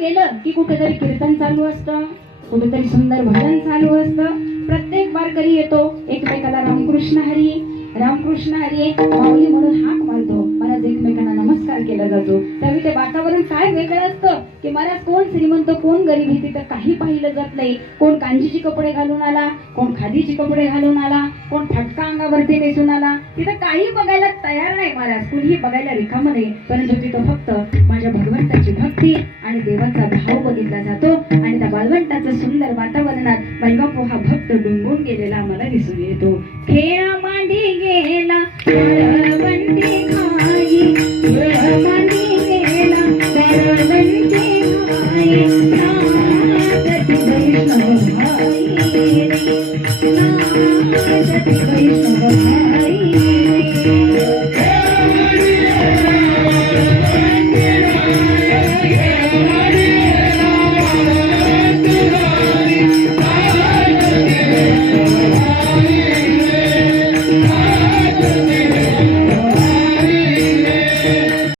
गेलं की कुठेतरी कीर्तन चालू असतं, कुठेतरी सुंदर भजन चालू असतं. प्रत्येक वारकरी येतो, एकमेकाला रामकृष्ण हरी रामकृष्ण हरी माऊली म्हणून हाक मारतो. महाराज एकमेकांना नमस्कार केला जातो. त्यावेळी ते वातावरण काय वेगळं असतं की महाराज कोण श्रीमंत कोण गरीब हे तिथं काही पाहिलं जात नाही. कोण कांजीचे कपडे घालून आला, कोण खादीचे कपडे घालून आला, कोण फटका अंगावरती नेसून आला, तिथं काही बघायला तयार नाही. महाराज कुणीही बघायला रिकामं नाही. परंतु तिथं फक्त माझ्या भगवंताची भक्ती आणि देवाचा भाव बघितला जातो. आणि त्या बळवंताचं सुंदर वातावरणात बाईबापू हा भक्त डुंबून गेलेला आम्हाला दिसून येतो. खेळा मांडी गेला बळवंती खाई, मांडी गेला बळवंती खाई, नाचती वैष्णव भाई, नाचती